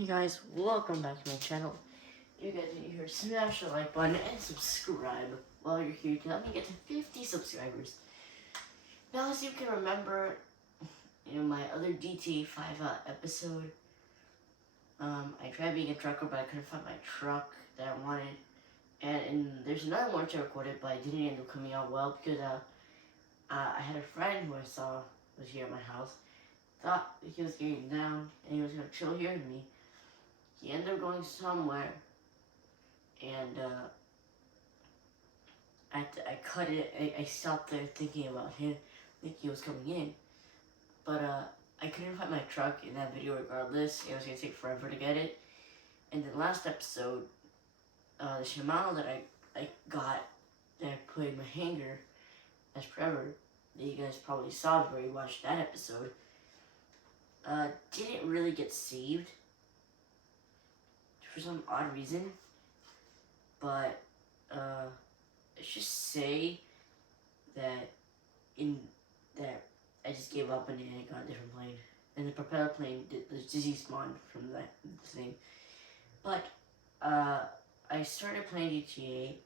Hey guys, welcome back to my channel. You guys need to hear, smash the like button and subscribe while you're here to help me get to 50 subscribers. Now, as you can remember, my other GTA 5 episode, I tried being a trucker, but I couldn't find my truck that I wanted. And there's another one which I recorded, but it didn't end up coming out well because I had a friend who I saw was here at my house. Thought he was getting down and he was gonna chill here with me. He ended up going somewhere, and I cut it. I stopped there thinking about him, thinking he was coming in, but I couldn't find my truck in that video regardless. It was gonna take forever to get it. And then last episode, the Shimano that I got, that I put in my hanger as forever, that you guys probably saw before you watched that episode, didn't really get saved for some odd reason. But let's just say that I just gave up and I got a different plane, and the propeller plane the dizzy spawned from that thing. But I started playing GTA,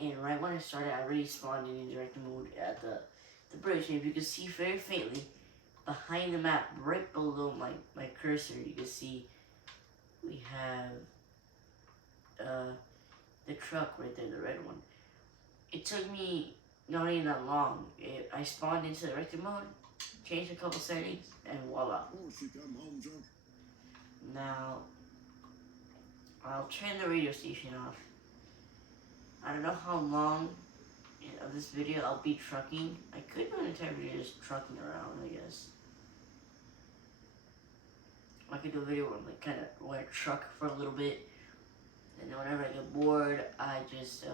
and right when I started, I already spawned in direct mode at the bridge. And if you can see very faintly behind the map, right below my cursor, you can see we have the truck right there, the red one. It took me not even that long. I spawned into the director mode, changed a couple settings, and voila. Now, I'll turn the radio station off. I don't know how long of this video I'll be trucking. I could do an entire video just trucking around, I guess. I could do a video where I truck for a little bit, and then whenever I get bored, I just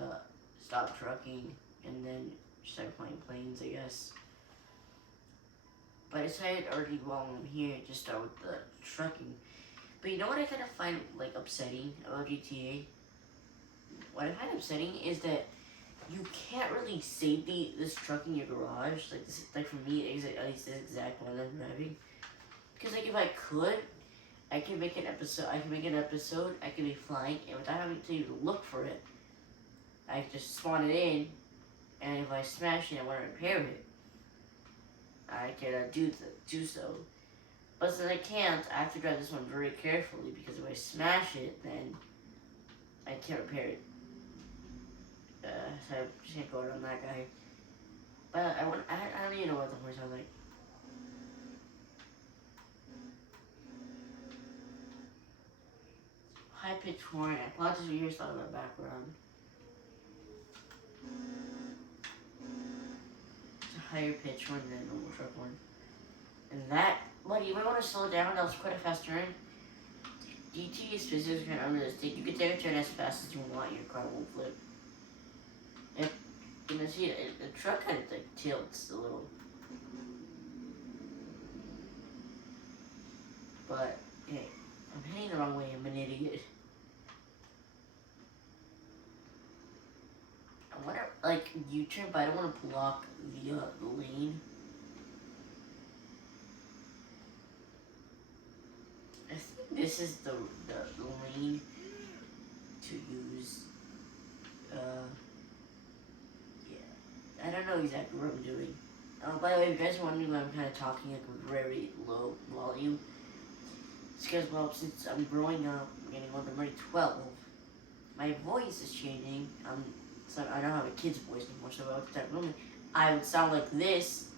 stop trucking and then start playing planes, I guess. But I decided already while I'm here, just start with the trucking. But you know what I kind of find upsetting about GTA? What I find upsetting is that you can't really save this truck in your garage. Like for me, at least this exact one I'm driving. Because if I could, I can make an episode. I can be flying, and without having to even look for it, I just spawn it in, and if I smash it and want to repair it, I can do so. But since I can't, I have to drive this one very carefully, because if I smash it, then I can't repair it. So I just can't go around that guy. But I don't even know what the horse sounds like. High pitched horn. I apologize if you hear stuff in the background. It's a higher pitched one than a normal truck one. And that, buddy, you might want to slow down. That was quite a fast turn. DT is physics kind of unrealistic. You can take a turn as fast as you want. Your car won't flip. You can see the truck kind of tilts a little. But hey, I'm heading the wrong way. I'm an idiot. I want to U-turn, but I don't want to block the lane. I think this is the lane to use. Yeah, I don't know exactly what I'm doing. By the way, if you guys are wondering why I'm kind of talking at a very low volume, it's because, well, since I'm growing up, I'm getting older, I'm already 12, my voice is changing. So I don't have a kid's voice anymore, so normally I would sound like this,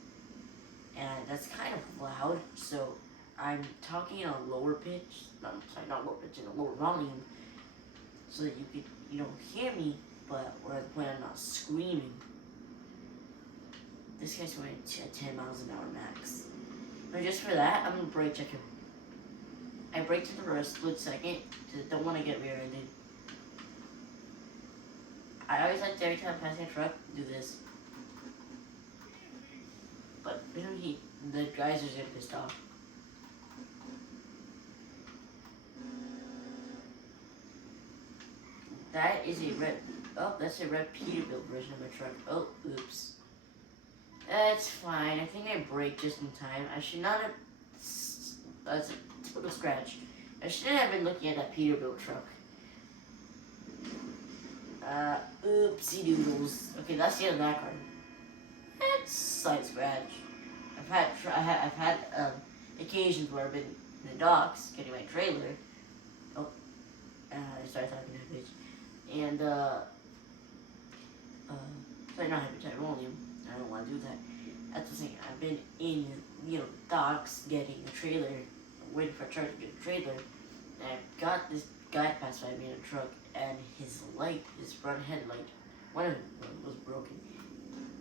and that's kind of loud, so I'm talking in a lower pitch, not lower pitch, in a lower volume, so that you don't hear me, but when I'm not screaming. This guy's going at 10 miles an hour max. But just for that, I'm gonna brake check him. I braked in for a split second, don't want to get rear-ended. I always like to, every time I'm passing a truck, do this. But the guys are getting pissed off. That is that's a red Peterbilt version of my truck. Oh, oops. That's fine. I think I braked just in time. I should not have. That's a typical scratch. I shouldn't have been looking at that Peterbilt truck. Oopsie doodles. Okay, that's the end of that card. It's slight scratch. I've had occasions where I've been in the docks getting my trailer. Oh, I started talking to bitch. And sorry, not hyperthyroleum. I don't want to do that. That's the thing. I've been in docks getting a trailer, waiting for a truck to get a trailer, and I got this guy passed by me in a truck, and his light, his front headlight, one of them was broken.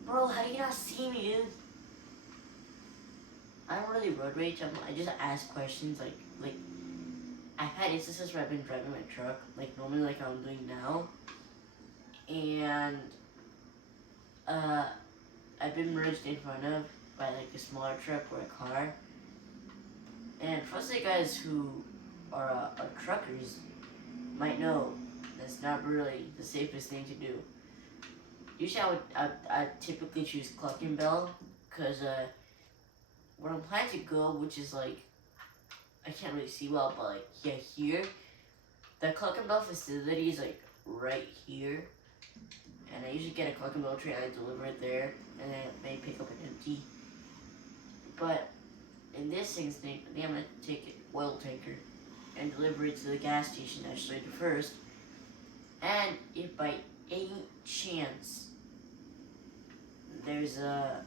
Bro, how do you not see me, dude? I don't really road rage. I just ask questions. Like I've had instances where I've been driving my truck, like normally like I'm doing now, and I've been merged in front of by like a smaller truck or a car. And for the guys who are truckers might know that's not really the safest thing to do. Usually I'd typically choose Cluck and Bell, because where I'm planning to go, which is like, I can't really see well, but like, yeah, here, the Cluck and Bell facility is like right here, and I usually get a Cluck and Bell tray, I deliver it there, and then they pick up an empty. But in this instance, I think I'm gonna take an oil tanker and deliver it to the gas station actually first. And if by any chance there's an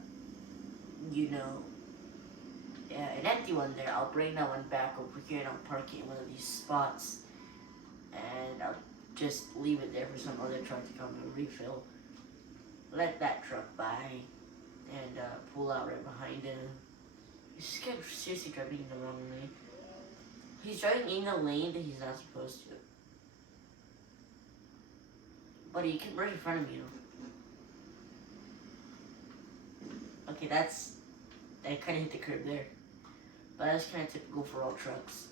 empty one there, I'll bring that one back over here and I'll park it in one of these spots, and I'll just leave it there for some other truck to come and refill. Let that truck by and pull out right behind him. This guy seriously driving in the wrong lane. He's driving in the lane that he's not supposed to. Buddy, you can merge in front of me. Okay, I kind of hit the curb there. But that's kind of typical for all trucks.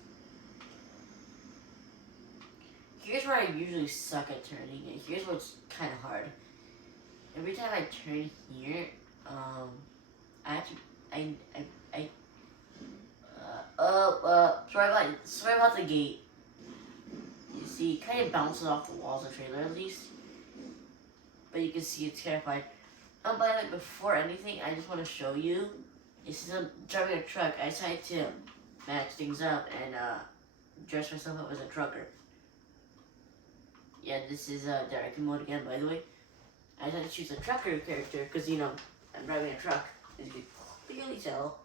Here's where I usually suck at turning, and here's what's kind of hard. Every time I turn here, sorry about the gate. You see, it kind of bounces off the walls of the trailer at least. But you can see it's terrified. But like before anything, I just want to show you. This is driving a truck. I decided to match things up and dress myself up as a trucker. Yeah, this is director mode again, by the way. I decided to choose a trucker character because I'm driving a truck, as you can clearly tell.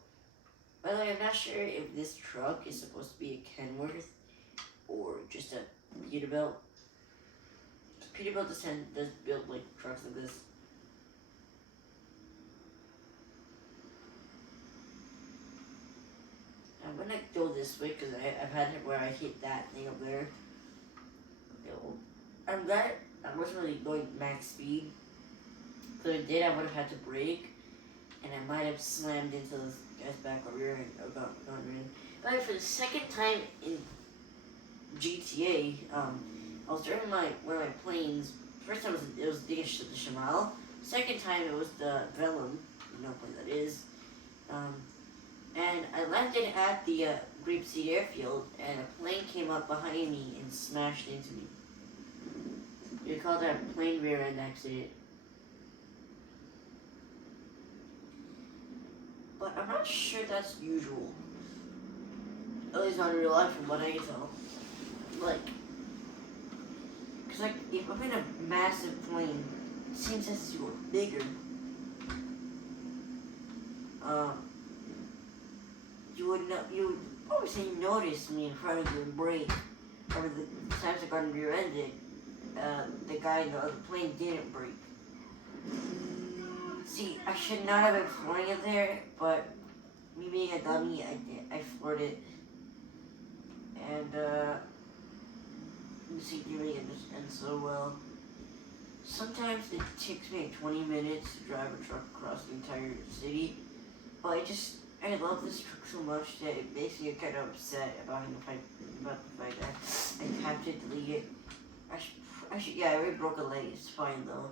By the way, I'm not sure if this truck is supposed to be a Kenworth or just a Peterbilt. Peterbilt does build like trucks like this. I'm gonna go this way because I've had it where I hit that thing up there. I'm glad I wasn't really going max speed. Because if I did, I would have had to brake, and I might have slammed into this guy's back or rear end, or gone rear end. But for the second time in GTA, I was driving one of my planes. First time it was the Shamal. Second time it was the Velum, you know what plane that is. And I landed at the Grapeseed Airfield, and a plane came up behind me and smashed into me. We call that a plane rear end accident. But I'm not sure that's usual. At least not in real life from what I can tell. Like, because like, if I'm in a massive plane, it seems as if you're bigger. You would obviously notice me in front of you and brake. Or the times I got rear-ended, the guy in the other plane didn't brake. See, I should not have been flooring it there, but me being a dummy, I floored it. And, you see, doing it and so well. Sometimes it takes me like 20 minutes to drive a truck across the entire city, but I love this truck so much that it makes me kind of upset about the fact that I have to delete it. I already broke a leg, it's fine though.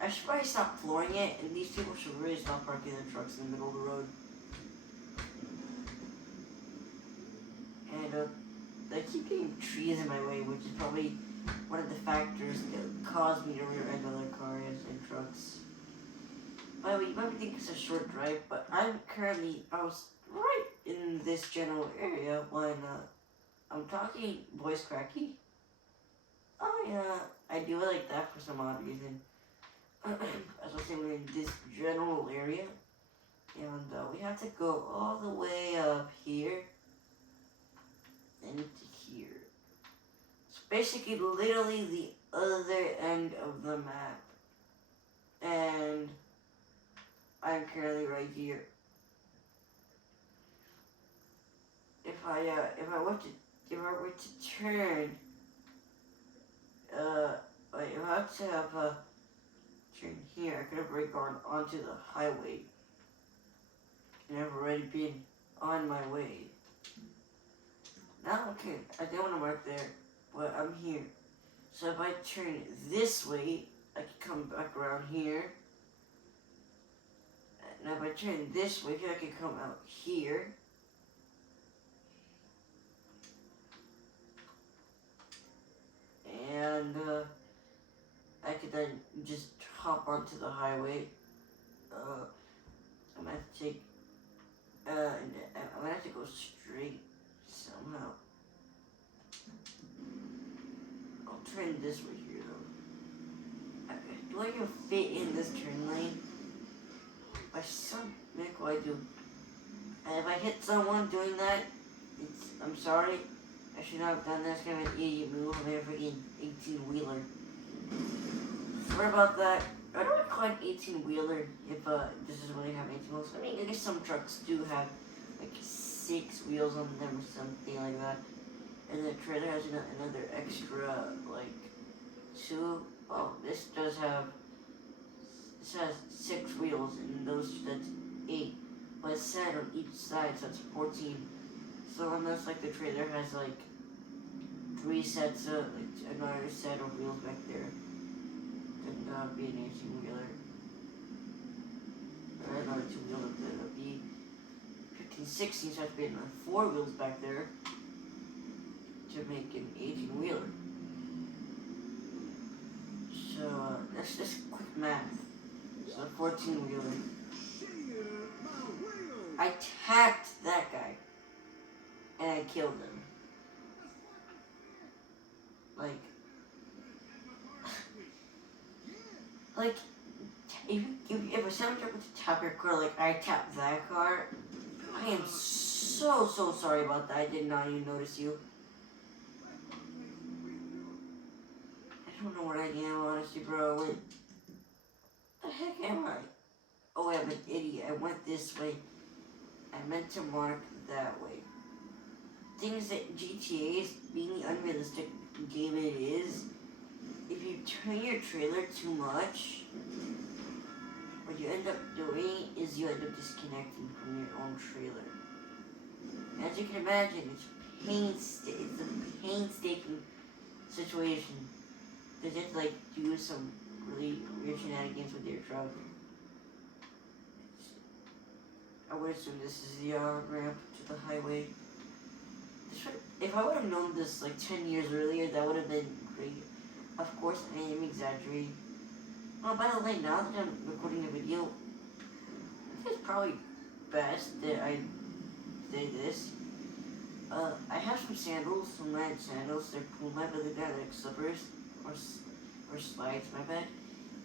I should probably stop flooring it, and these people should really stop parking their trucks in the middle of the road. And I keep getting trees in my way, which is probably one of the factors that caused me to rear-end other cars and trucks. By the way, you might be thinking it's a short drive, but I was right in this general area when I'm talking voice cracky. Oh yeah, I do it like that for some odd reason. As I was saying, we're in this general area, and we have to go all the way up here and to here. It's basically literally the other end of the map, and I'm currently right here. If I were to turn, if I had to have turn here, I could have already gone onto the highway, and I've already been on my way. Now, okay, I don't want to mark there, but I'm here. So if I turn this way, I can come back around here. And if I turn this way, I can come out here. And I could then just hop onto the highway. I'm gonna have to take, and I'm gonna have to go straight somehow. I'll turn this way here though. Do I even fit in this turn lane? By some miracle I do. And if I hit someone doing that, I'm sorry. I should not have done that. It's kind of an idiot move. I'm a freaking 18-wheeler. Sorry about that. I don't want to call it 18-wheeler if this doesn't really have 18 wheels. I mean, I guess some trucks do have like 6 wheels on them or something like that. And the trailer has another extra, like, 2. Oh, this has 6 wheels, and that's 8. But it's set on each side, so it's 14. So unless like the trailer has like 3 sets of, like another set of wheels back there, then be an 18-wheeler. Or another 2-wheeler, then it'll be 15, 16, so I have to be another 4 wheels back there to make an 18-wheeler. So that's just quick math. So 14-wheeler. I tapped that guy. And I killed him. Like, if a semi truck was to tap your car like I tapped that car, I am so sorry about that. I did not even notice you. I don't know where I am, honestly, bro. Wait, the heck am I? Oh, I'm an idiot. I went this way. I meant to mark that way. Things that GTA is, being the unrealistic game it is, if you turn your trailer too much, what you end up doing is you end up disconnecting from your own trailer. As you can imagine, it's a painstaking situation. They have to like do some really weird shenanigans with your truck. I would assume this is the ramp to the highway. If I would have known this like 10 years earlier, that would have been great. Of course, I am exaggerating. Oh, by the way, now that I'm recording a video, I think it's probably best that I say this. I have some sandals, some red sandals. They're Puma, but they're like slippers or slides, my bad.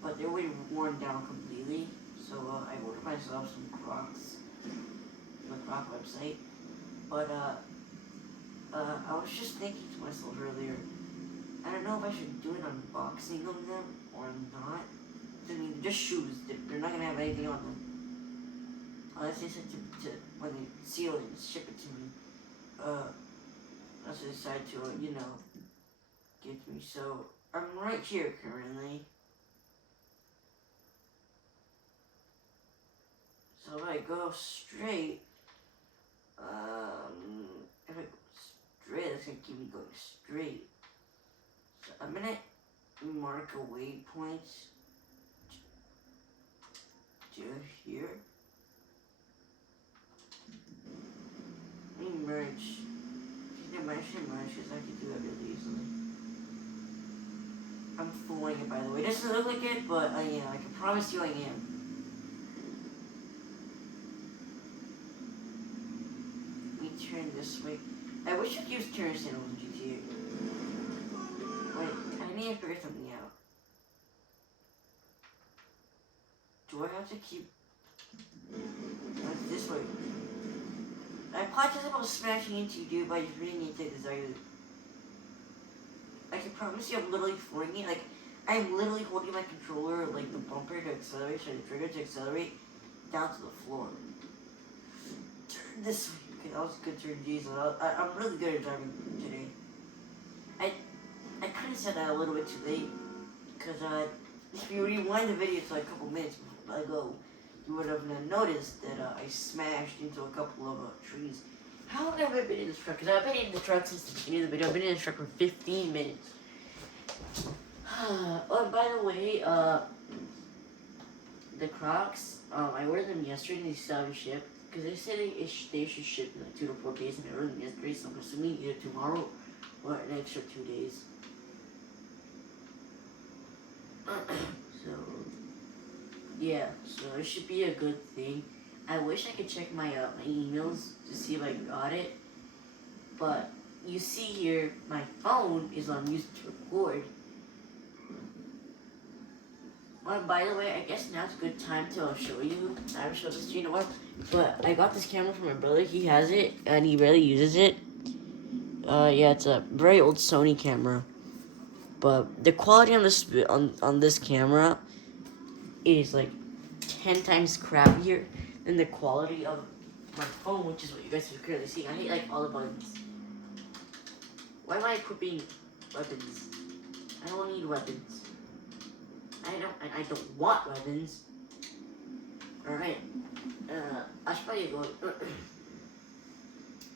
But they're already worn down completely. So I ordered myself some Crocs on the Croc website. But I was just thinking to myself earlier, I don't know if I should do an unboxing of them or not. I mean, they're just shoes. They're not gonna have anything on them. Unless they said to when they seal it and ship it to me. Unless they decide to, give to me. So I'm right here currently. So if I go straight, if I go straight, that's gonna keep me going straight. So I'm gonna mark a waypoint to here. Let me merge. get my lashes, I can do that really easily. I'm fooling it, by the way. It doesn't look like it, but yeah, I can promise you I am. Let me turn this way. I wish I'd use turn signals in GTA. Wait, I need to figure something out. Do I have to keep... this way? I apologize about smashing into you, dude, but I just really need to take this out. I can promise you I'm literally fooling it. Like, I'm literally holding my controller, like the bumper to accelerate, or the trigger to accelerate, down to the floor. Turn this way. Okay, that was a good turn, Jesus. I'm really good at driving today. I could have said that a little bit too late, because if you rewind the video to like a couple minutes ago, you would have noticed that I smashed into a couple of trees. How have I been in this truck? Because I've been in the truck since the beginning of the video. I've been in this truck for 15 minutes. Oh, by the way, the Crocs, I ordered them yesterday and they still haven't shipped. Because they said they should ship in like 2 to 4 days, and I ordered them yesterday, so I'm assuming either tomorrow or an extra 2 days. So, yeah, so it should be a good thing. I wish I could check my my emails to see if I got it, but you see here, my phone is what I'm using to record. Well, by the way, I guess now's a good time to show you. I haven't showed this to you in a while, but I got this camera from my brother. He has it, and he rarely uses it. Yeah, it's a very old Sony camera, but the quality on this camera is like 10 times crappier than the quality of my phone, which is what you guys are currently seeing. I hate like all the buttons. Why am I equipping weapons? I don't need weapons. I don't want weapons. Alright. I should probably go.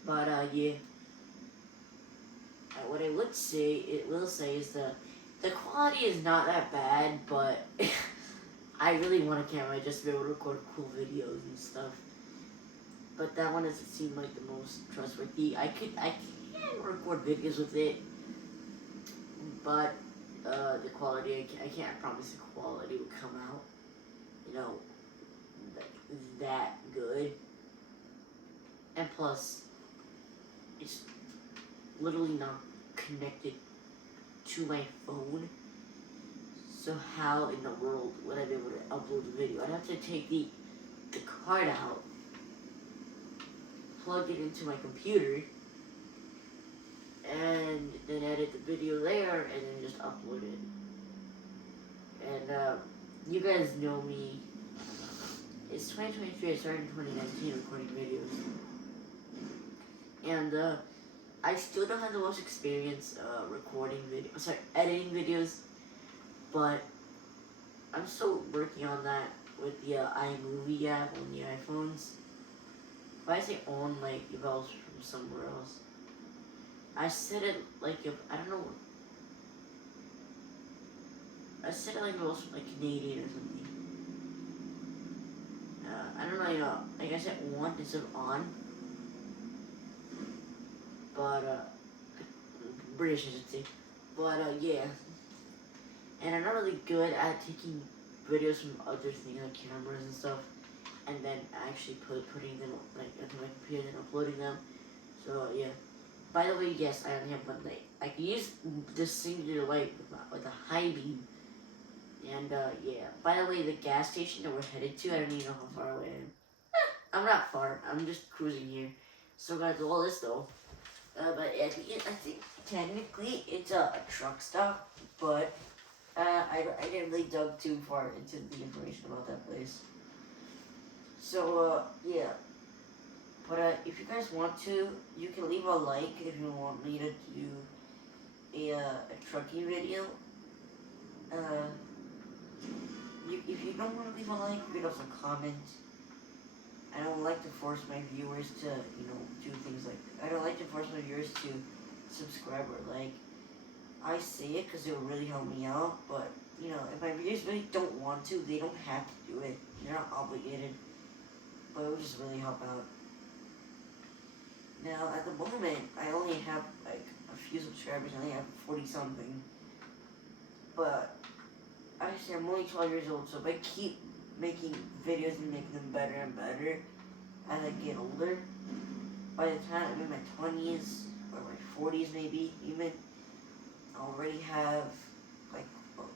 But yeah. What I would say, is the quality is not that bad, but I really want a camera just to be able to record cool videos and stuff. But that one doesn't seem like the most trustworthy. I can record videos with it, but the quality, I can't promise the quality will come out, you know, that good. And plus, it's literally not connected to my phone. So how in the world would I be able to upload the video? I'd have to take the card out, plug it into my computer, and then edit the video there, and then just upload it. And you guys know me. It's 2023. I started in 2019 recording videos, and I still don't have the most experience editing videos, but I'm still working on that with the iMovie app on the iPhones. If I say on, like, if I was from somewhere else, I said it like if, I don't know, I said it like if I was from, like, Canadian or something. I don't know, you know, like I said on instead of on, but, British I should say, but, yeah, and I'm not really good at taking videos from other things like cameras and stuff, and then actually putting them like onto my computer and uploading them. So yeah. By the way, yes, I only have one light. I can use this singular light with a high beam. And yeah. By the way, the gas station that we're headed to, I don't even know how far away I am. I'm not far. I'm just cruising here. So guys, all this though. But at the end, I think technically it's a truck stop, but I didn't really dug too far into the information about that place. So, yeah. But if you guys want to, you can leave a like if you want me to do a trucking video. If you don't want to leave a like, you can also comment. I don't like to force my viewers to, you know, do things like... I don't like to force my viewers to subscribe or like. I say it because it will really help me out, but, you know, if my viewers really don't want to, they don't have to do it. They're not obligated. But it would just really help out. Now, at the moment, I only have like a few subscribers. I only have 40 something. But honestly, I'm only 12 years old, so if I keep making videos and making them better and better as I get older, by the time I'm in my 20s or my 40s, maybe even, I already have like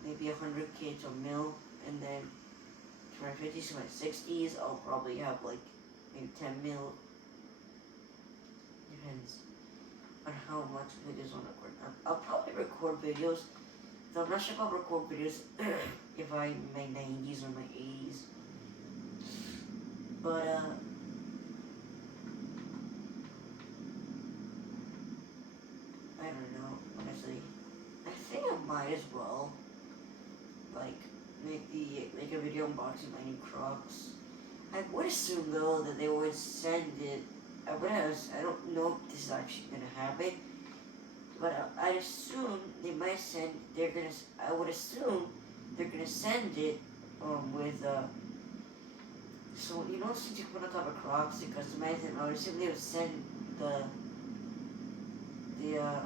maybe 100 kids or mil, and then to my 50s to my 60s, I'll probably have like maybe 10 mil. Depends on how much videos I'll record. I'll probably record videos, though I'm not sure if I'll record videos if I'm in my 90s or my 80s. But I don't know, honestly. I think I might as well like make a video unboxing my new Crocs. I would assume though that they would send it. I don't know if this is actually gonna happen, but I'd assume they might send. I would assume they're gonna send it with So you know, since you put on top of Crocs to customize it, I would assume they would send the the uh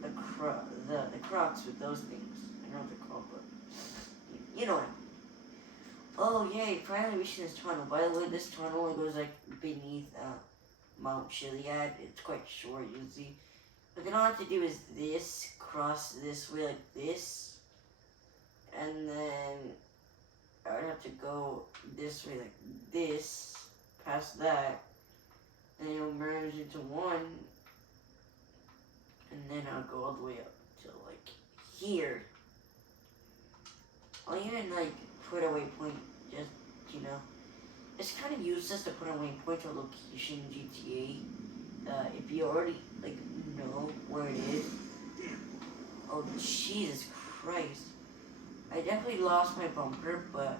the Crocs with those things. I don't know what they're called, but you know what I mean. Oh yay! Finally reaching this tunnel. By the way, this tunnel it goes like beneath Mount Chiliad. It's quite short, you see. But then all I have to do is this, cross this way like this, and then I would have to go this way like this, past that, and it'll merge into one, and then I'll go all the way up to like here. I'll even like put a waypoint, just you know. It's kind of useless to put a waypoint to a location in GTA. If you already like know where it is. Oh Jesus Christ! I definitely lost my bumper, but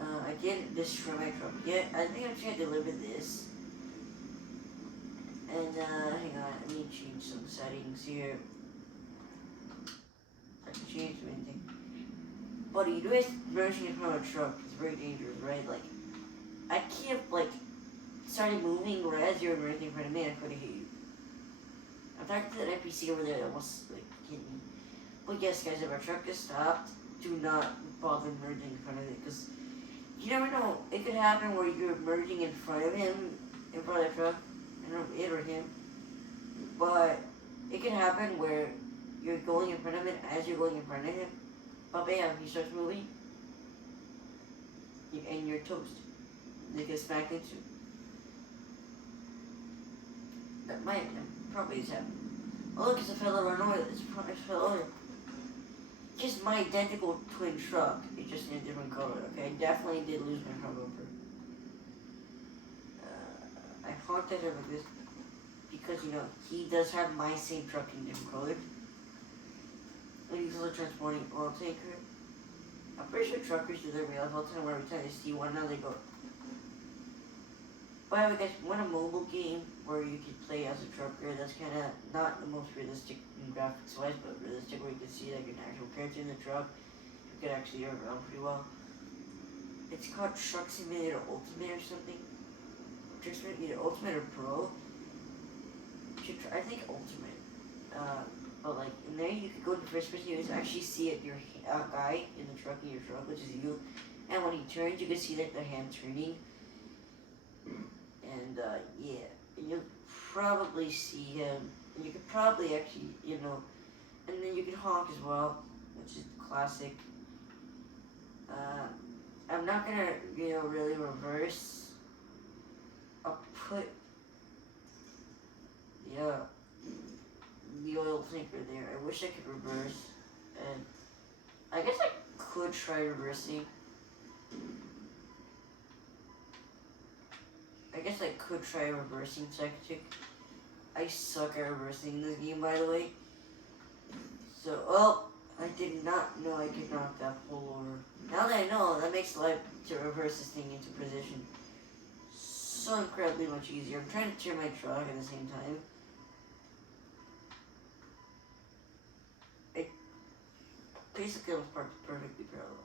I didn't destroy my truck yet. I think I'm just gonna deliver this. And hang on, I need to change some settings here. I can change anything. Buddy, you guys merging in front of a truck is very dangerous, right? Like, I can't like started moving or as you were merging in front of me, I could have hit you. I'm talking to that NPC over there that almost like hit me. But yes, guys, if our truck is stopped, do not bother merging in front of it, because you never know. It could happen where you're merging in front of him, in front of the truck. I don't know, it or him. But it can happen where you're going in front of it as you're going in front of him. But bam, he starts moving, and you're toast. They get smacked into. That might probably has happened. Oh look, it's a fellow runaway. It's a fellow. Just my identical twin truck. It's just in a different color. Okay, I definitely did lose my front bumper. I honked at her like this because you know he does have my same truck in different color. And he's also transporting oil tanker. I'm pretty sure truckers do their real all the time where every time they see one now they go. By the way guys, want a mobile game where you can play as a trucker that's kinda not the most realistic in graphics wise, but realistic where you can see like an actual character in the truck. You can actually drive around pretty well. It's called Truck Simulator Ultimate or something. Truck Simulator Ultimate or Pro. I think Ultimate. But like in there, you could go to the first person. You can actually see it. Your guy in the truck, which is you. And when he turns, you can see like the hand turning. And yeah, and you'll probably see him. And you could probably actually, you know, and then you can honk as well, which is classic. I'm not gonna, you know, really reverse. I'll put, yeah, the oil tanker there. I wish I could reverse, and I guess I could try reversing. I guess I could try reversing tactic. I suck at reversing in this game, by the way. So, well, I did not know I could knock that pole over. Now that I know, that makes life to reverse this thing into position so incredibly much easier. I'm trying to turn my truck at the same time. It basically was parked perfectly parallel.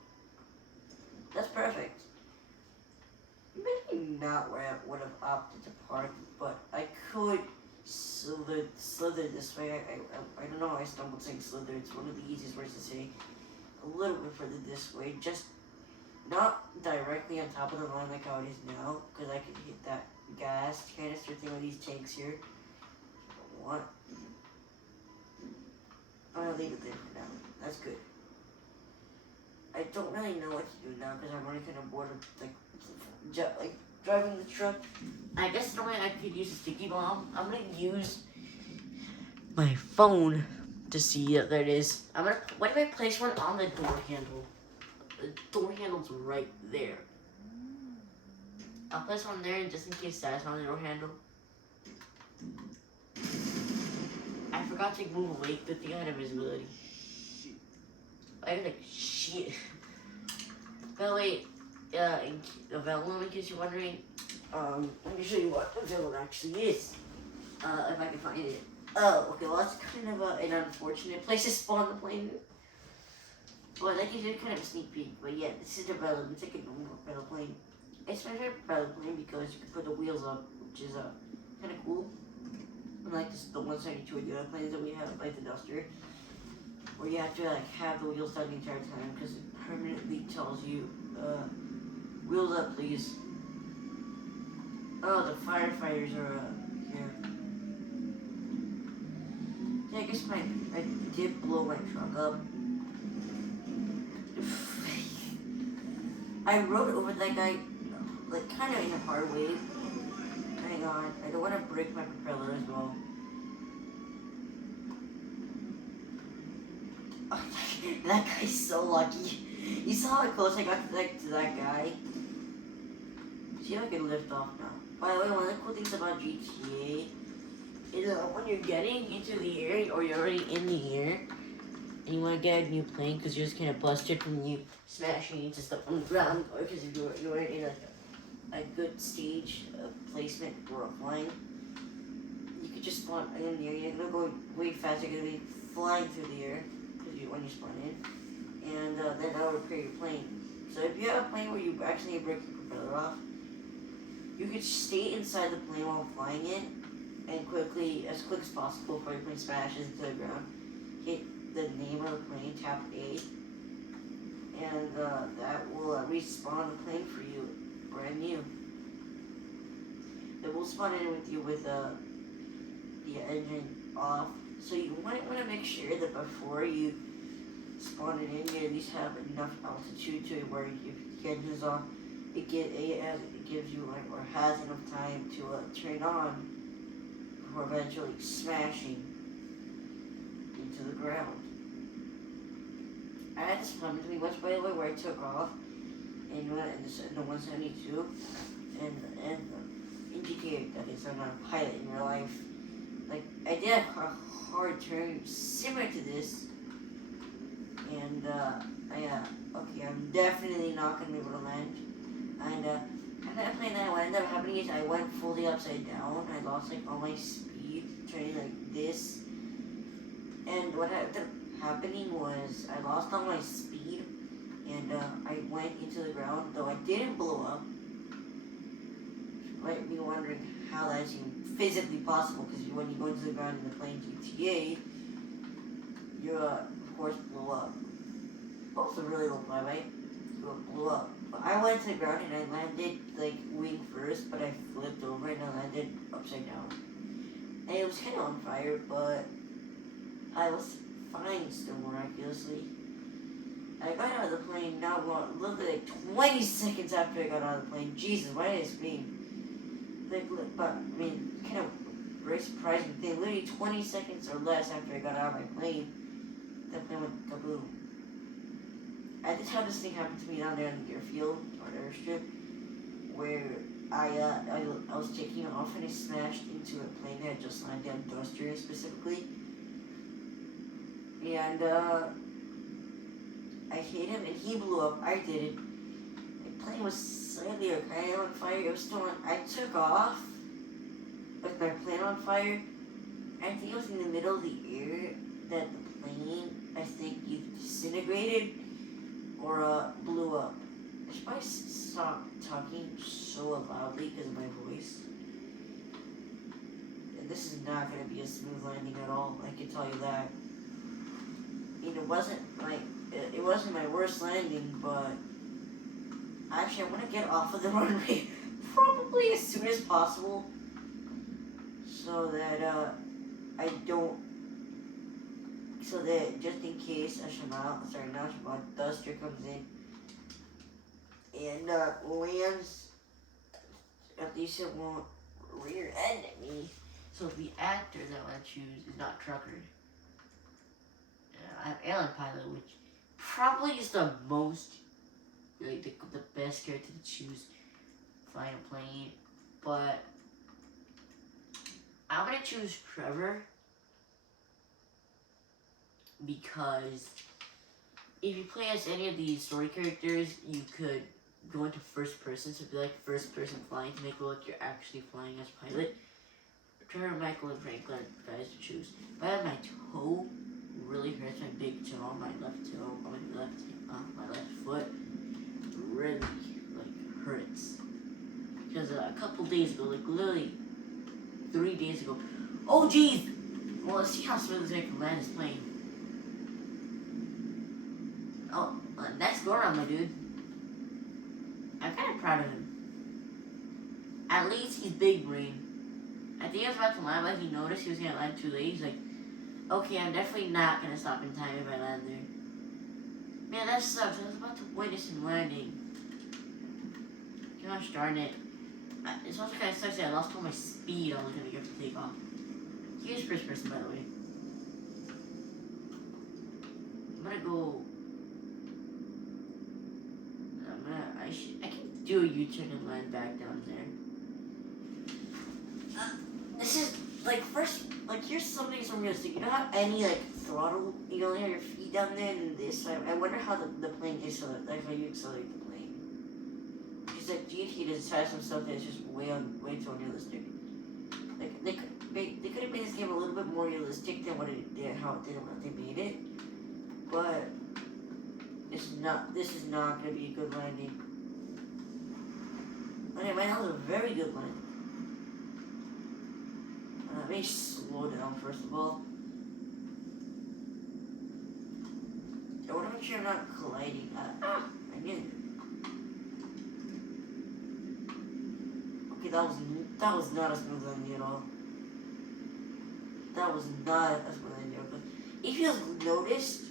That's perfect. Maybe not where I would have opted to park, but I could slither this way. I don't know why I stumbled saying slither. It's one of the easiest words to say. A little bit further this way, just not directly on top of the line like how it is now, because I could hit that gas canister thing with these tanks here. What? I'm gonna leave it there for now. That's good. I don't really know what to do now because I'm already kind of bored of like driving the truck. I guess the way I could use a sticky bomb. I'm gonna use my phone to see if there it is. What if I place one on the door handle? The door handle's right there. I'll place one there just in case that's on the door handle. I forgot to move away. Good thing I had invisibility. I was like, shit. By the way, the Vellum, in case you're wondering, let me show you what the Vellum actually is. If I can find it. Oh, okay, well that's kind of an unfortunate place to spawn the plane. Well, like you did kind of a sneak peek, but yeah, this is the Vellum. It's like a normal propeller plane. It's my favorite propeller plane because you can put the wheels up, which is kind of cool. Unlike the 172 or the other planes that we have, like the Duster, where you have to like have the wheels down the entire time because it permanently tells you, wheels up please. Oh, the firefighters are here. Yeah, I guess I did blow my truck up. I rode over that guy, like kind of in a hard way. Hang on, I don't want to break my propeller as well. That guy's so lucky. You saw how close I got to that guy? See if I can lift off now. By the way, one of the cool things about GTA is when you're getting into the air or you're already in the air and you want to get a new plane because you're just kind of busted from you smashing into stuff on the ground, or because if you're in a good stage of placement for flying, you could just spawn in the air. You're gonna go way faster. You're gonna be flying through the air when you spawn in, and then that will repair your plane. So if you have a plane where you actually break your propeller off, you could stay inside the plane while flying it, and quickly, as quick as possible before your plane smashes into the ground, hit the name of the plane, tap A, and that will respawn the plane for you, brand new. It will spawn in with you with the engine off. So you might want to make sure that before you spawn it in, you at least have enough altitude to where if the engine is off, it gives you or has enough time to turn on before eventually smashing into the ground. I had this happen to me once, by the way, where I took off in the 172 and in GTA, that is, I'm not a pilot in real life. Like, I did a hard turn similar to this, and okay, I'm definitely not gonna be able to land. And that plane that what ended up happening is I went fully upside down. I lost like all my speed turning like this, and what ended up happening was I lost all my speed, and I went into the ground. Though I didn't blow up. You might be wondering how that's even physically possible, because when you go into the ground in the plane GTA, you of course blow up. Also really low flyby, you blew up. But I went to the ground and I landed like wing first, but I flipped over and I landed upside down. And it was kind of on fire, but I was fine still miraculously. I got out of the plane not long, literally like 20 seconds after I got out of the plane. Jesus, why did I scream? But I mean, kind of very surprising thing. Literally 20 seconds or less after I got out of my plane, that plane went kaboom. I just had this thing happen to me down there on the airfield or the airstrip, where I was taking off and I smashed into a plane that had just landed on Duster specifically, and I hit him and he blew up. I didn't. The plane was slightly or kind of on fire. It was still on. I took off with my plane on fire. I think it was in the middle of the air that the plane, I think, either disintegrated or blew up. I should probably stop talking so loudly because of my voice. this is not gonna be a smooth landing at all. I can tell you that. I mean, it wasn't my worst landing, but actually, I want to get off of the runway probably as soon as possible, so that I don't. So that just in case a Duster comes in and lands, at least it won't rear end at me. So the actor that I want to choose is not Trucker. I have Alien Pilot, which probably is the most, like, the best character to choose flying a plane. But I'm gonna choose Trevor because if you play as any of these story characters, you could go into first person, so be like first person flying to make it look like you're actually flying as pilot. Trevor, Michael, and Franklin guys to choose. But my toe really hurts, my big toe on my left toe, on my left foot, really like hurts. Because a couple days ago, like literally 3 days ago. Oh jeez! Well, let's see how smooth this can land this plane. Oh, nice go around, my dude. I'm kind of proud of him. At least he's big brain. I think I was about to land, but he noticed he was gonna land too late. He's like, okay, I'm definitely not gonna stop in time if I land there. Man, that sucks. I was about to witness him landing. Gosh darn it. It's also kind of sucks that I lost all my speed I was gonna get to take off. Here's first person, by the way. I'm gonna go. I can do a U-turn and land back down there. This is like here's something so realistic. You know how any like throttle, you only have your feet down there and this. I wonder how the plane accelerates, like how you accelerate the plane. Because like GT just tries some stuff that's just way too unrealistic. Like they could have made this game a little bit more realistic than what it did, how they made it. But this is not gonna be a good landing. Okay, that was a very good landing. Let me slow down first of all. I want to make sure I'm not colliding. I knew it. Okay, that was not a smooth landing at all. That was not a smooth landing. But if you noticed,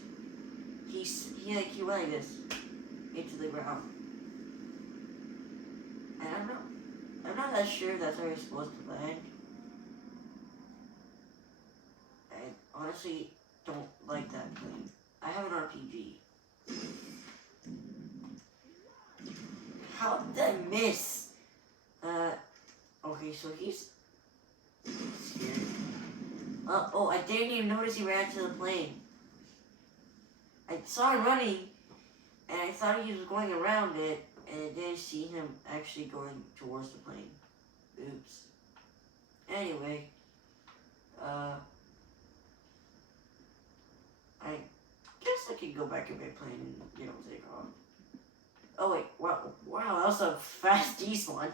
he went like this into the ground. And I'm not that sure if that's how you're supposed to land. Honestly, don't like that plane. I have an RPG. How did I miss? Okay, so he's scared. Oh, I didn't even notice he ran to the plane. I saw him running, and I thought he was going around it, and I didn't see him actually going towards the plane. Oops. Anyway, I guess I could go back in my plane and, take off. Oh wait, wow, that was a fast despawn.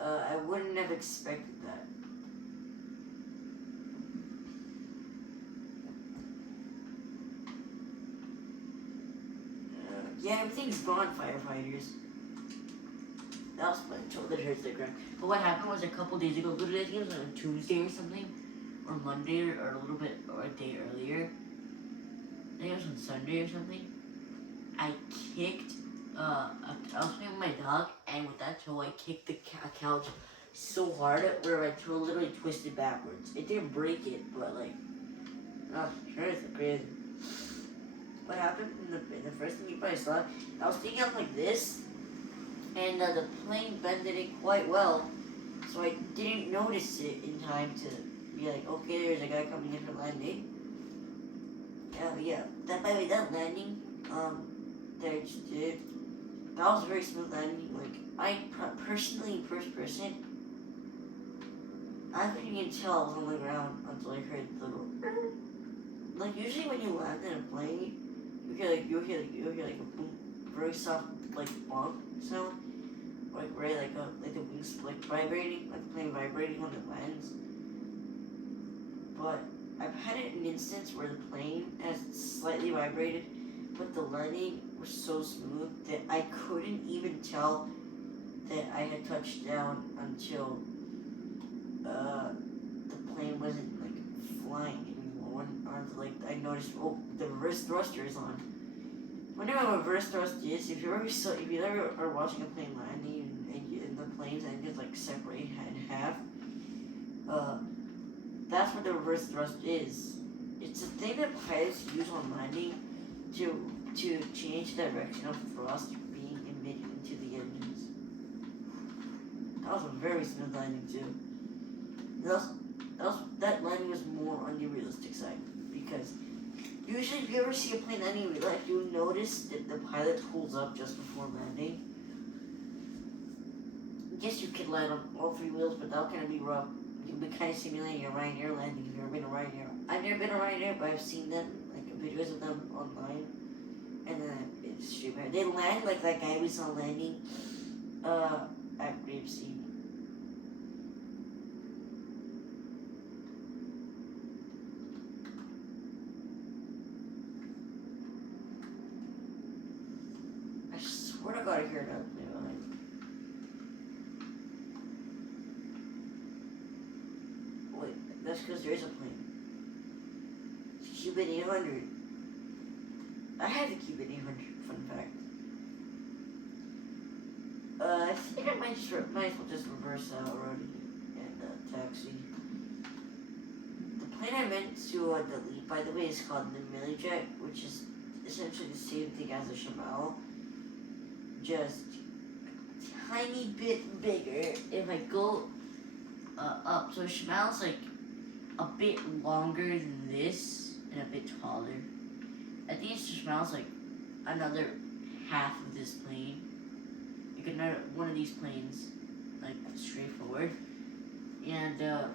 I wouldn't have expected that. Yeah, everything's gone, firefighters. That was my toe that hurts the ground. But what happened was a couple days ago, literally I think it was on Tuesday or something, or Monday, or a day earlier. I think it was on Sunday or something. I kicked, I was playing with my dog, and with that toe, I kicked the couch so hard where my toe literally twisted backwards. It didn't break it, but sure, it's crazy. What happened in the first thing you probably saw, I was taking off like this, and the plane bended it quite well, so I didn't notice it in time to be like, okay, there's a guy coming in for landing. Yeah, by the way, that landing, that I just did, that was a very smooth landing. Like, I personally, in first person, I couldn't even tell I was on the ground until I heard the little, like, usually when you land in a plane, you'll hear like a boom, very soft, like, bump sound. right, like the wings like vibrating, like the plane vibrating when it lands. But I've had an instance where the plane has slightly vibrated, but the landing was so smooth that I couldn't even tell that I had touched down until the plane wasn't like flying anymore. Like I noticed, oh, the reverse thruster is on. Whenever a reverse thrust is, if you ever are watching a plane landing and the plane's engines like separate in half, that's what the reverse thrust is. It's a thing that pilots use on landing to change the direction of thrust being emitted into the engines. That was a very smooth landing too. That landing was more on the realistic side because usually if you ever see a plane landing in real life, you'll notice that the pilot pulls up just before landing. I guess you could land on all three wheels, but that'll kind of be rough. You'll be kind of simulating a Ryanair landing if you've ever been a Ryanair. I've never been a Ryanair, but I've seen them, like videos of them online, and then it's stupid. They land like that guy we saw landing at Gravesend. I swear to God, I hear another plane behind. Wait, that's because there is a plane. It's Cuban 800. I have the Cuban 800, fun fact. I think I might as well just reverse out already and taxi. The plane I meant to delete, by the way, is called the Millijet, which is essentially the same thing as a Shimano, just a tiny bit bigger. If I go up, so Shimano's like a bit longer than this and a bit taller. I think it's Shimano's like another half of this plane. You could another one of these planes, like straightforward, and a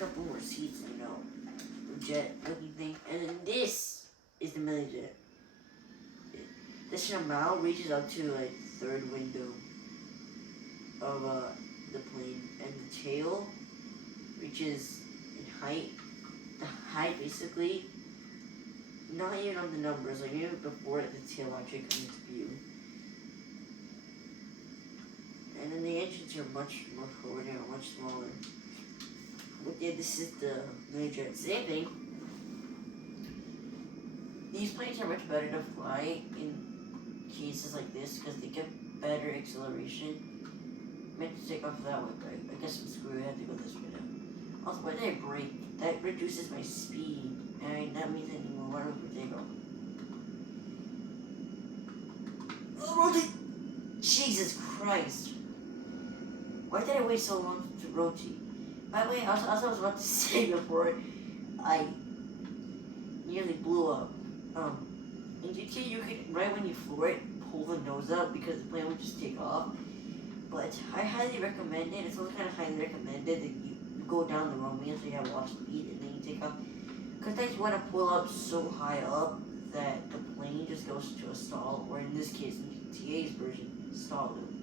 couple more seats, jet looking thing, and then this is the Millijet. The Shimano reaches up to a third window of the plane, and the tail reaches in height. The height basically, not even on the numbers, like maybe before the tail actually comes into view. And then the engines are much more forward and much smaller. But yeah, this is the Millijet. Same thing. These planes are much better to fly in cases like this because they get better acceleration. I meant to take off that way, but I guess I'm screwed. I have to go this way now. Also, why did I brake? That reduces my speed, and that means I need more water for takeoff. Oh, rotate! Jesus Christ! Why did I wait so long to rotate? By the way, as I was about to say before, I nearly blew up. In GTA, you could, right when you floor it, pull the nose up because the plane would just take off. But I highly recommend it. It's also kind of highly recommended that you go down the runway so you have watch speed and then you take off. Because I just want to pull up so high up that the plane just goes to a stall, or in this case, in GTA's version, stall loop.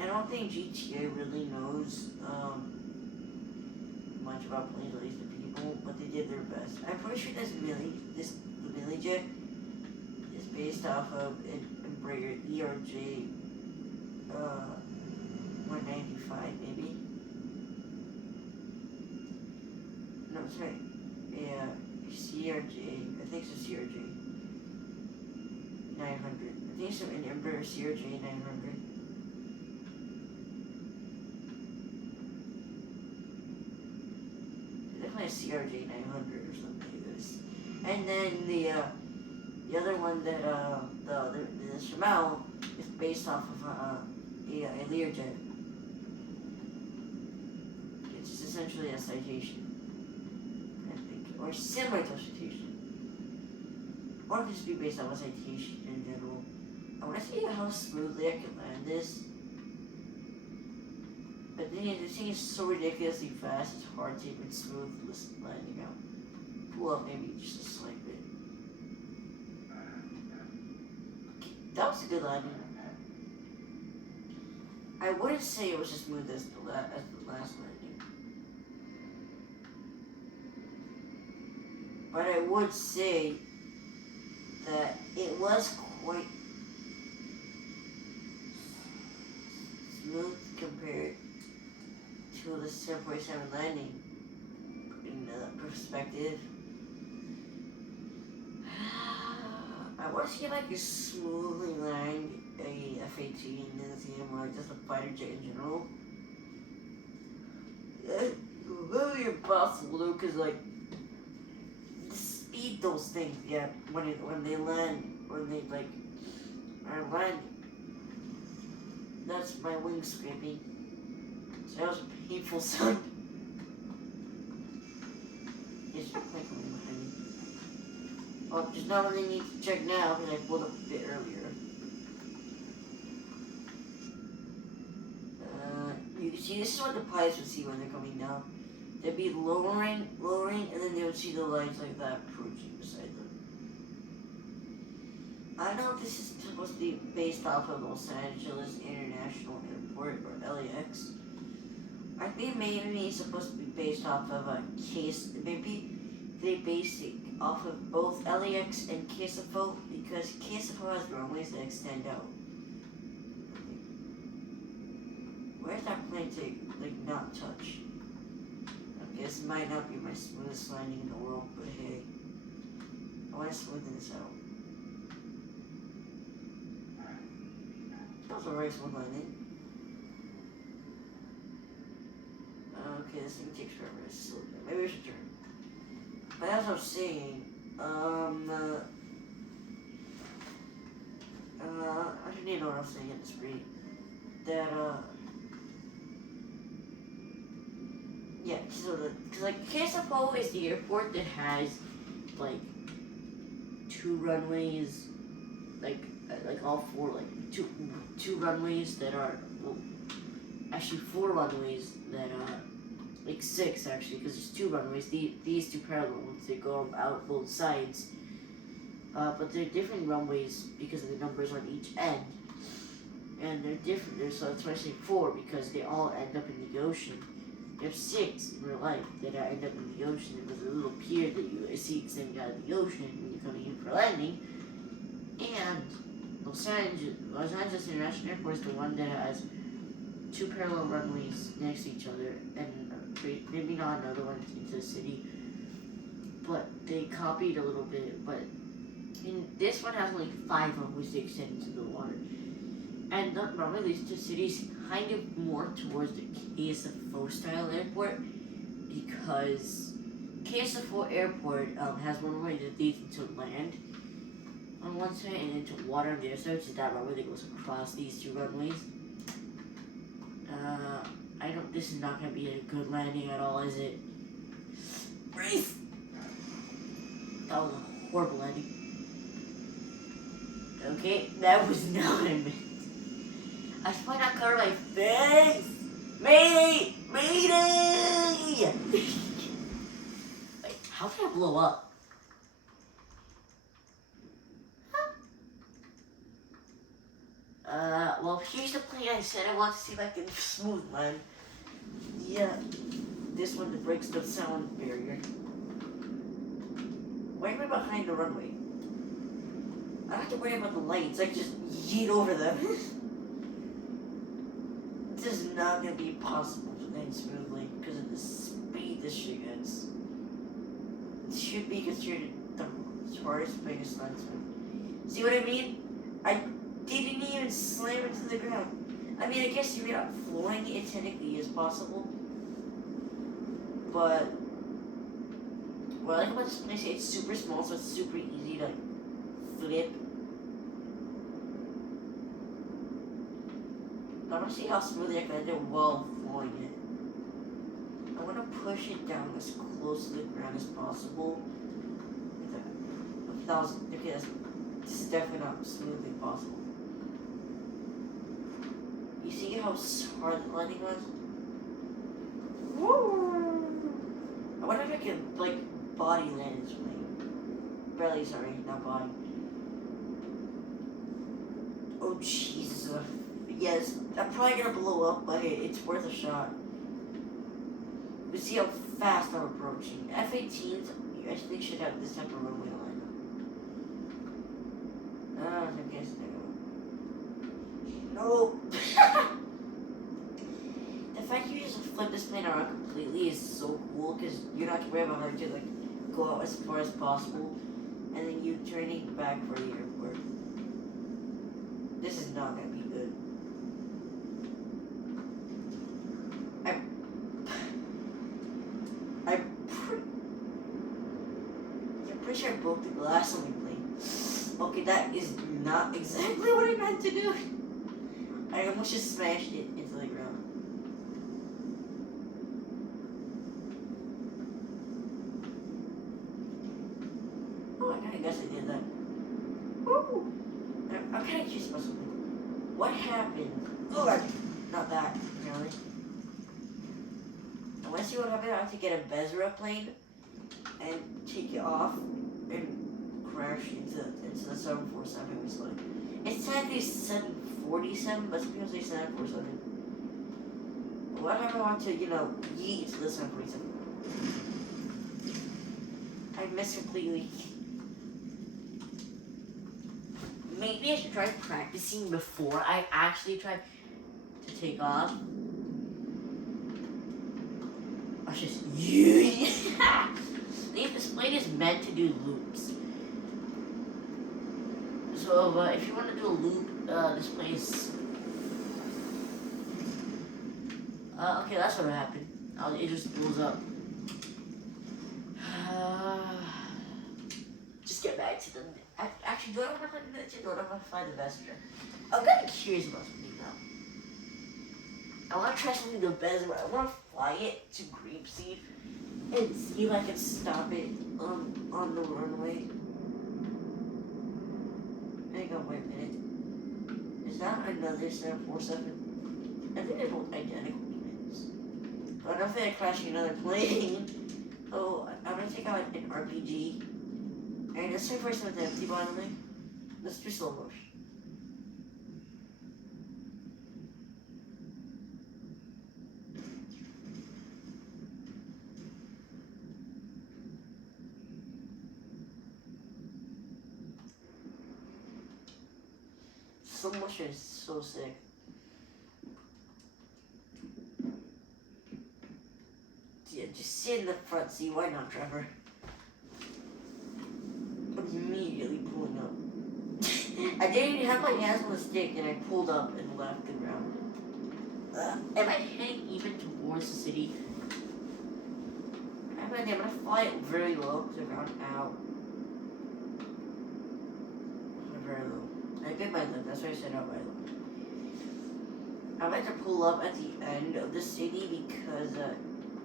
I don't think GTA really knows much about planes, at least the people, but they did their best. I'm pretty sure the Millijet is based off of an Embraer ERJ 195 maybe. No, sorry. Yeah, CRJ. I think it's a CRJ 900. I think it's an Embraer CRJ 900. Definitely a CRJ 900 or something like this. And then the other one that the Shimano is based off of a Learjet. It's essentially a Citation, I think, or similar to a Citation, or it could just be based off a Citation in general. I want to see how smoothly I can land this, but the thing is so ridiculously fast, it's hard to even smooth landing out. Pull up maybe just a slight bit. Okay, that was a good landing. I wouldn't say it was as smooth as as the last landing, but I would say that it was quite smooth compared to the 747 landing in perspective. I want to see like a smoothly land a F-18 Museum or just a fighter jet in general. It's really impossible though, cause like the speed those things get when they land, when they like are landing. That's my wings scraping. So that was a painful sound. It's like coming behind me. Oh, there's not really need to check now because I pulled up a bit earlier. You can see this is what the pilots would see when they're coming down. They'd be lowering, and then they would see the lights like that approaching beside them. I don't know if this is supposed to be based off of Los Angeles International Airport or LAX. I think maybe it's supposed to be based off of a case. Maybe they base it off of both LAX and KSFO because KSFO has runways that extend out. Where's that plane to like not touch? I guess it might not be my smoothest landing in the world, but hey, I want to smoothen this out. That was a very smooth landing. Okay, this thing takes forever. It's slow. Maybe we should turn. But as I was saying, I don't even know what I was saying at this rate. That yeah, so because like KSFO is the airport that has like two runways, like all four, like two runways that are well, actually four runways that are like six actually, because there's two runways. These two parallel ones, they go out both sides, but they're different runways because of the numbers on each end, and they're different. So that's why I say four, because they all end up in the ocean. You have six in real life that end up in the ocean. There's a little pier that you see extending out of the ocean when you're coming in for landing. And Los Angeles International Airport is the one that has two parallel runways next to each other, and maybe not another one into the city. But they copied a little bit. But this one has only 5 runways to extend into the water. And the runway leads to cities kind of more towards the KSFO style airport, because KSFO airport has one runway that leads into land on one side and into water on the other side, which is that runway that goes across these two runways. This is not going to be a good landing at all, is it? Breathe! That was a horrible landing. Okay, that was not what I meant. I should probably not cover my face! Mayday! Mayday! Wait, how can I blow up? Well, here's the plane I said I want to see if I can smooth land. Yeah, this one that breaks the sound barrier. Why am I behind the runway? I don't have to worry about the lights, I can just yeet over them. This is not going to be possible to land smoothly because of the speed this shit gets. It should be considered the hardest plane to land smooth. See what I mean? I didn't even slam into the ground. I mean, I guess you're not flying it technically is possible. But what I like about this plane is it's super small, so it's super easy to flip. I want to see how smoothly I can end it while flying it. I want to push it down as close to the ground as possible. Okay, this is definitely not smoothly possible. You see how hard the landing was? Woo! I wonder if I can, like, body land this plane. Belly, sorry, not body. Oh, Jesus, a Yes, I'm probably gonna blow up, but hey, it's worth a shot. We see how fast I'm approaching. F-18s, I think should have this type of runway line. I guess no. The fact you just flip this plane around completely is so cool because you're not worried about having to like go out as far as possible, and then you turning back for the airport. This is not gonna be good. I'm pretty sure I broke the glass on my plane. Okay, that is not exactly what I meant to do. I almost just smashed it into the ground. Oh, I kinda guess I did that. Woo! I'm kinda curious about something. What happened? Oh, not that, really. Unless you would have to get a Bezra plane and take it off and crash into the 747 it was like. It's technically 747, but some people say 747. What if I want to, yeet to the 747? I missed completely. Maybe I should try practicing before I actually try to take off. I just this plane is meant to do loops. So if you want to do a loop, this place. Okay, that's what happened. It just blows up. Just get back to the. Actually, do I want to find the Mitchell? Do I want to find the Vestra? I'm kind of curious about something now. I want to try something the best where I want to fly it to Grapeseed and see if I can stop it on the runway. Hang on, wait a minute. Is that another 747? I think they're both identical planes. But I don't think I'm crashing another plane. So I'm gonna take out an RPG. Alright, let's try first with the empty by the way. Let's do slow motion. Slow motion is so sick. Yeah, just sit in the front seat. Why not, Trevor? Immediately pulling up. I didn't even have my hands on the stick and I pulled up and left the ground. Am I heading even towards the city? I'm gonna fly it very low to the ground. Ow. Very low. I did my lip, that's why I said out my lip. I'm going to pull up at the end of the city because,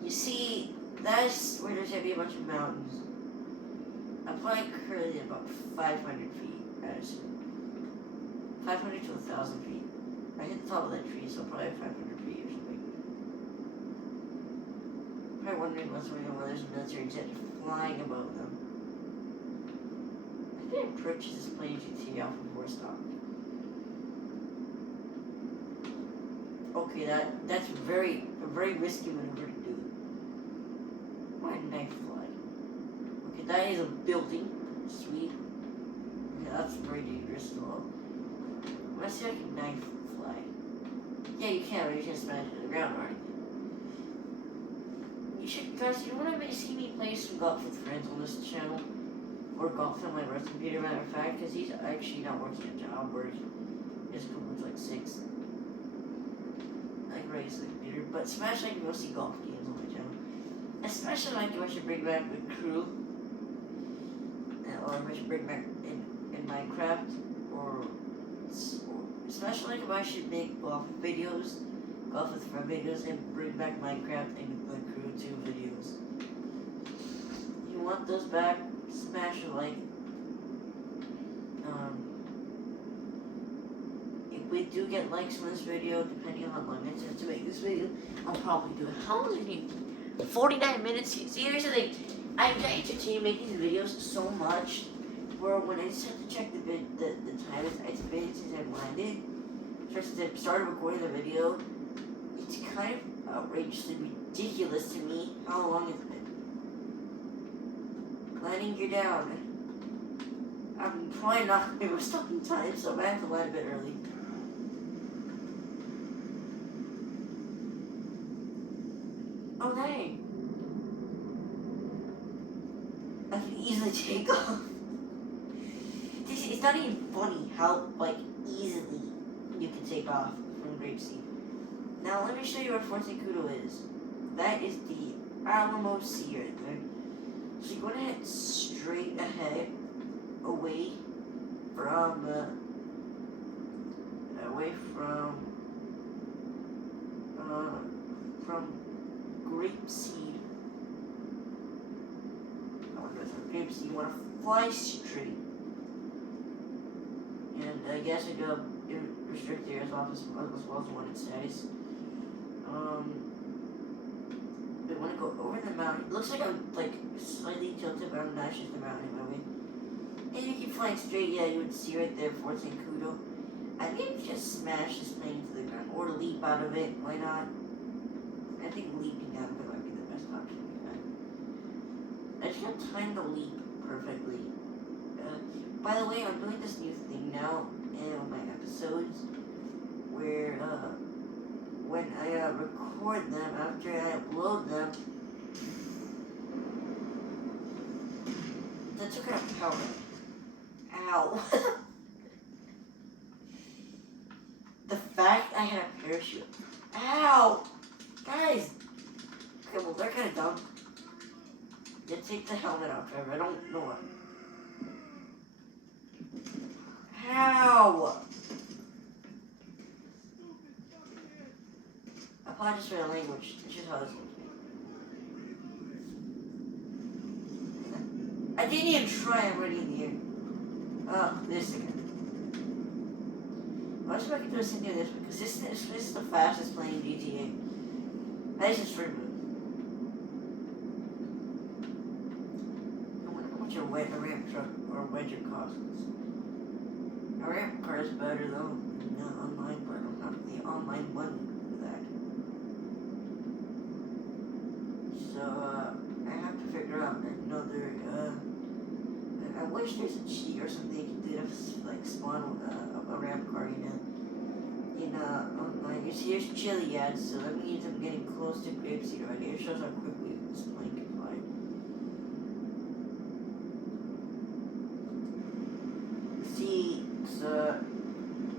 you see, that's where there's going to be a bunch of mountains. I'm flying currently at about 500 feet, I assume. 500 to 1,000 feet. I hit the top of that tree, so probably 500 feet or something. Probably wondering what's going on, where there's a military jet flying above them. I think I purchased this plane GTA off of Warstock. Okay, that's a very risky maneuver to do. Why knife fly? Okay, that is a building. Sweet. Okay, that's very dangerous as well. Let's see if I can knife fly. Yeah, you can, but you can smash it to the ground, aren't you? You should, guys, you want to see me play some golf with friends on this channel? Or golf on my birth computer, matter of fact, because he's actually not working a job where his computer's like 6. Like raise the computer, but Smash like mostly golf games on my channel. Especially like if I should bring back the crew, or if I should bring back in Minecraft, or especially like if I should make golf videos, golf with friend videos, and bring back Minecraft and the crew 2 videos. If you want those back, smash a like. If we do get likes on this video, depending on how long it takes to make this video, I'll probably do it. How long does it need? 49 minutes? See, here's the thing. I entertain making these videos so much, where when I just have to check the time, it's been since I landed. started recording the video, it's kind of outrageously ridiculous to me how long it's been. Landing gear down. I'm probably not going to be stuck in time, so I might have to land a bit early. Oh dang. I can easily take off. It's not even funny how, like, easily you can take off from Grapeseed. Now let me show you where Fort Zancudo is. That is the Alamo Sea right there. So you're going to head straight ahead, away from Grapeseed. I want to go through Grapeseed. You want to fly straight. And I guess I do restrict the air's office as well as one it says. We want to go over the mountain. It looks like I'm like slightly tilted, but I'm not just the mountain moving. And you keep flying straight, yeah, you would see right there Fort Zancudo. I think just smash this plane into the ground or leap out of it. Why not? I think leaping out of it might be the best option we had. I just got timed the leap perfectly. By the way, I'm doing this new thing now in my episodes where when I record them after I upload them, that took out power. Ow. The fact I had a parachute. Ow! Guys! Okay, well, they're kind of dumb. Yeah, take the helmet off, Trevor. I don't know what. How? I apologize for the language. It's just how this looks. I didn't even try. I'm already in the air. Oh, this again. I'll just make it do the same thing this one because this is the fastest plane in GTA. This is free move. I wonder how much a ramp truck or wedger costs. A ramp car is better though. Not online, but I don't have the online money for that. So I have to figure out another. I wish there's a cheat or something you can do to like spawn a ramp car, you know. Online. You see, here's Chiliad, so that means I'm getting close to Grapeseed already. It shows how quickly this plane can fly. See, it's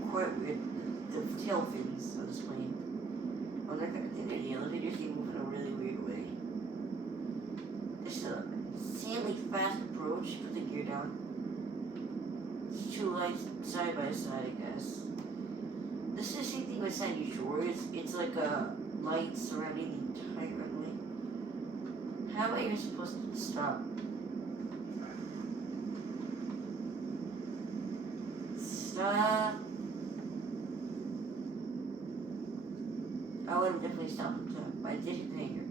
quite weird. The tail fins of this plane. Oh, they're kind of thin. The elevators keep moving in a really weird way. It's an insanely fast approach. Put the gear down. It's two lights side by side, I guess. This is the same thing with Sandy Shores. It's like a light surrounding the entire runway. How am I even supposed to stop? Stop. I would have definitely stopped him too, but I did hit the hangar.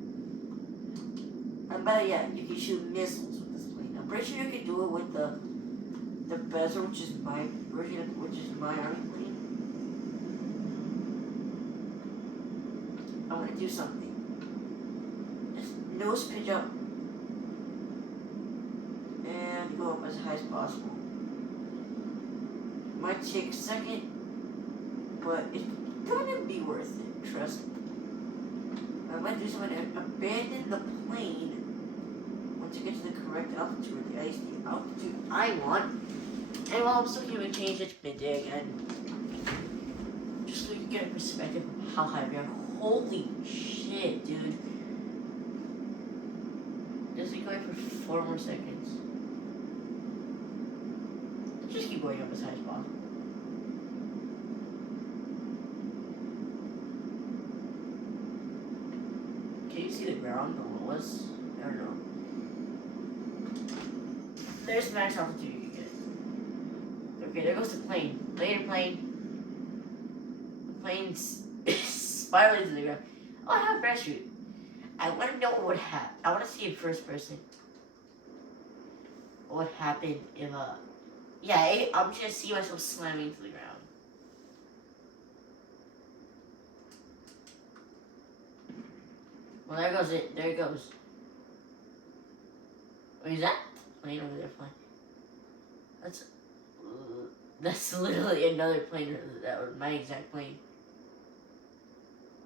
But yeah, you can shoot missiles with this plane. I'm pretty sure you can do it with the Bezer, which is my version, which is my army plane. I want to do something. Just nose pitch up and go up as high as possible. Might take a second, but it's gonna be worth it, trust me. I might do something to abandon the plane once you get to the correct altitude, the altitude I want. And while I'm still here, we change it to midday again. Just so you can get a perspective of how high we are. Holy shit, dude. Just keep going for 4 more seconds. Just keep going up as high as possible. Can you see the ground below us? I don't know. There's max altitude you can get. Okay, there goes the plane. Later, plane. The plane's spiraling to the ground. Oh, I have a parachute. I want to know what would happen. I want to see in first person. What would happen if, yeah, I'm just gonna see myself slamming to the ground. Well, there goes it. There it goes. Wait, is that plane over there flying? That's that's literally another plane. That was my exact plane.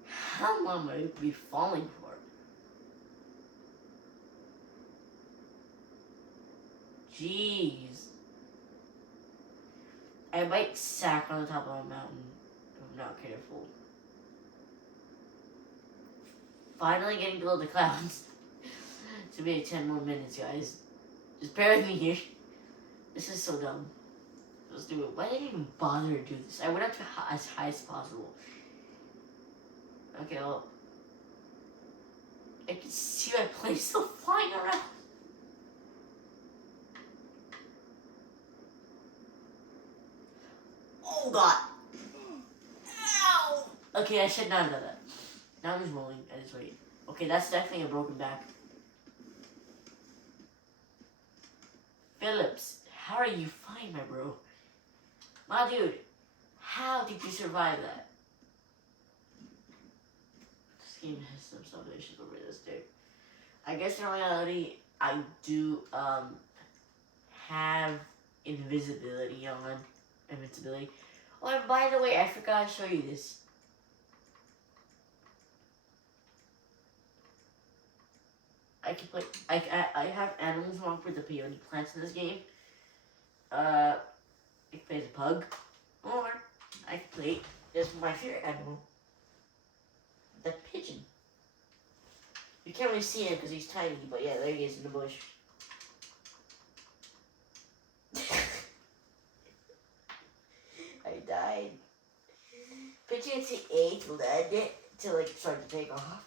How long would I be falling for? Jeez. I might sack on the top of a mountain if I'm not careful. Finally getting below the clouds. It's gonna be 10 more minutes, guys. Just bear with me here. This is so dumb. Let's do it. Why did I even bother to do this? I went up to as high as possible. Okay, well. I can see my plane still flying around. Oh god. Ow! Okay, I should not have done that. Now I'm just rolling. I just wait. Okay, that's definitely a broken back. Phillips, how are you fine, my bro? My dude, how did you survive that? This game has some submissions over this, dude. I guess in reality, I do have invisibility on. Invincibility. Oh, and by the way, I forgot to show you this. I can play. I have animals walk with the peony plants in this game. I can play as a pug, or I can play as my favorite animal, the pigeon. You can't really see him because he's tiny, but yeah, there he is in the bush. I died. Pigeons hit A to land it to like start to take off.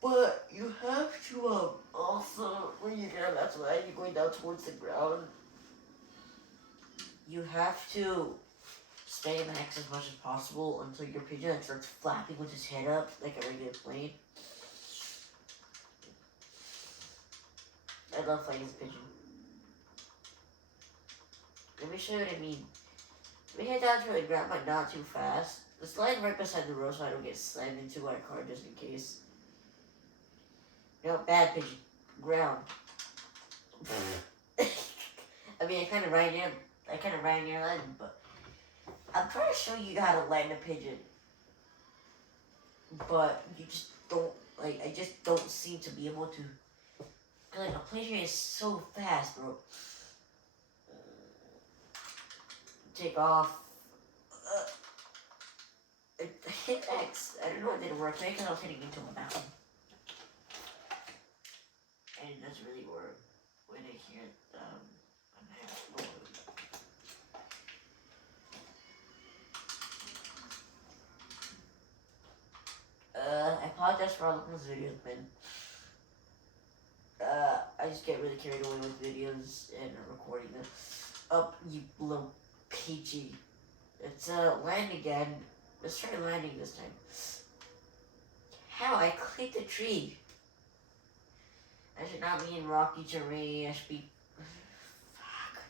But you have to also when you get on that land, you're going down towards the ground. You have to stay in the X as much as possible until your pigeon like, starts flapping with his head up like a regular plane. I love flying as a pigeon. Let me show you what I mean. Let me head down to the ground, but not too fast. Let's land right beside the road so I don't get slammed into my car just in case. No, bad pigeon. Ground. I mean, I kind of ran near land, but I'm trying to show you how to land a pigeon. But you just don't, like, I just don't seem to be able to. Cause, like, a pigeon is so fast, bro. Take off. Hit X. I don't know what didn't work. Maybe because I was hitting into a mountain. And it doesn't really work when I hear I apologize for all those videos, man. I just get really carried away with videos and recording them. Up, you little peachy. It's land again. Let's try landing this time. How? I clicked the tree. I should not be in rocky terrain. I should be. Fuck.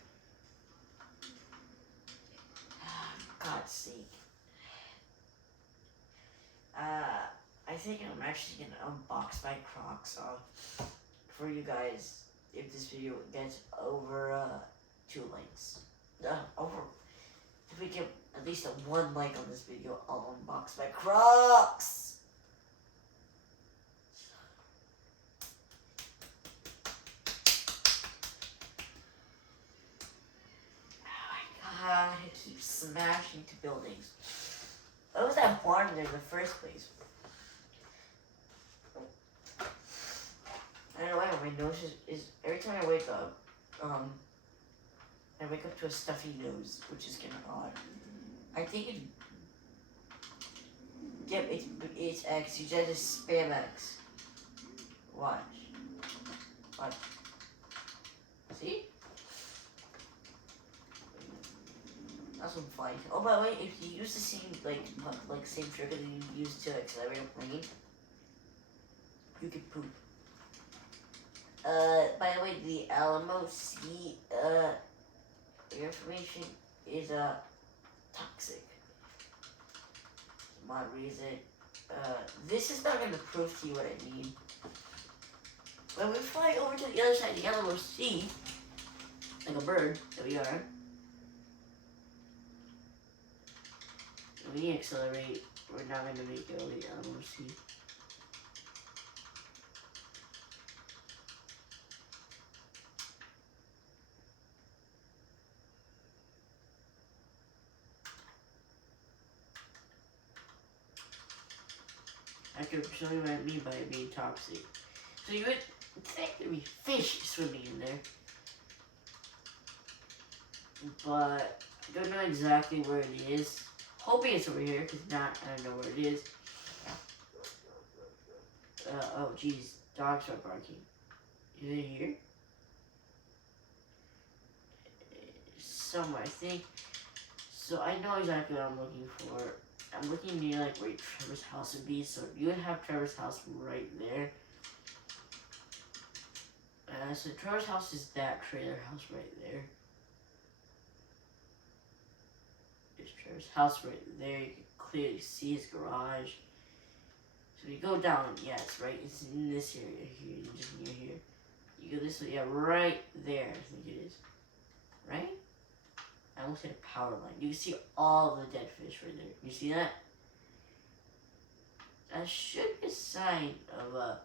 God's sake. I think I'm actually gonna unbox my Crocs for you guys if this video gets over 2 likes. If we get at least a 1 like on this video, I'll unbox my Crocs. I keep smashing to buildings. What was that barn there in the first place? I don't know why my nose is every time I wake up, I wake up to a stuffy nose, which is kind of odd. I think it. Yep, it's X. You just spam X. Watch. See? That's some fun. Oh, by the way, if you use the same same trigger that you use to accelerate a plane, you can poop. By the way, the Alamo Sea information is toxic. Might reason This is not gonna prove to you what I mean. When we fly over to the other side of the Yellow Sea, like a bird that we are, when we accelerate, we're not gonna make it over the Yellow Sea. I could show you what I mean by being toxic. So you would think there'd be fish swimming in there. But I don't know exactly where it is. Hoping it's over here, because not, I don't know where it is. Oh geez, dogs are barking. Is it here? Somewhere, I think. So I know exactly what I'm looking for. I'm looking near like where Trevor's house would be, so you would have Trevor's house right there. So Trevor's house is that trailer house right there. There's Trevor's house right there. You can clearly see his garage. So you go down, yeah, it's right. It's in this area here, just near here. You go this way, yeah, right there. I think it is. Right? I almost hit a power line. You can see all the dead fish right there. You see that? That should be a sign of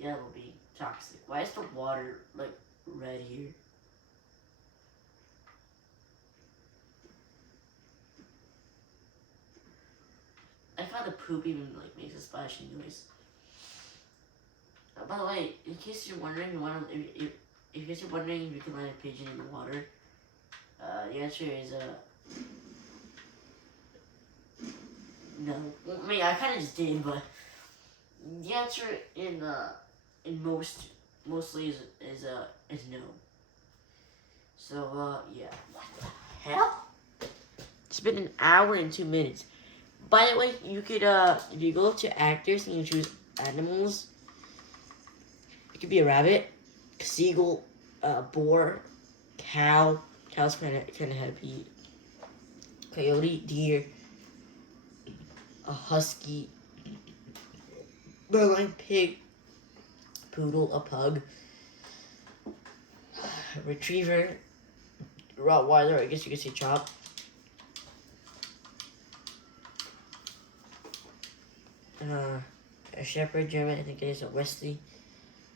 yellow being toxic. Why is the water like red here? I found the poop even like makes a splashing noise. By the way, in case you're wondering, if you're wondering if you can land a pigeon in the water, the answer is no. I mean, I kind of just did, but the answer in mostly is no. So yeah. What the hell? It's been an hour and 2 minutes. By the way, you could if you go to actors and you choose animals, it could be a rabbit, a seagull, boar, cow. Cow's kind of happy. Coyote, deer, a husky, bovine pig, poodle, a pug, a retriever, Rottweiler. I guess you could say Chop. A shepherd German. I think it is a Wesley.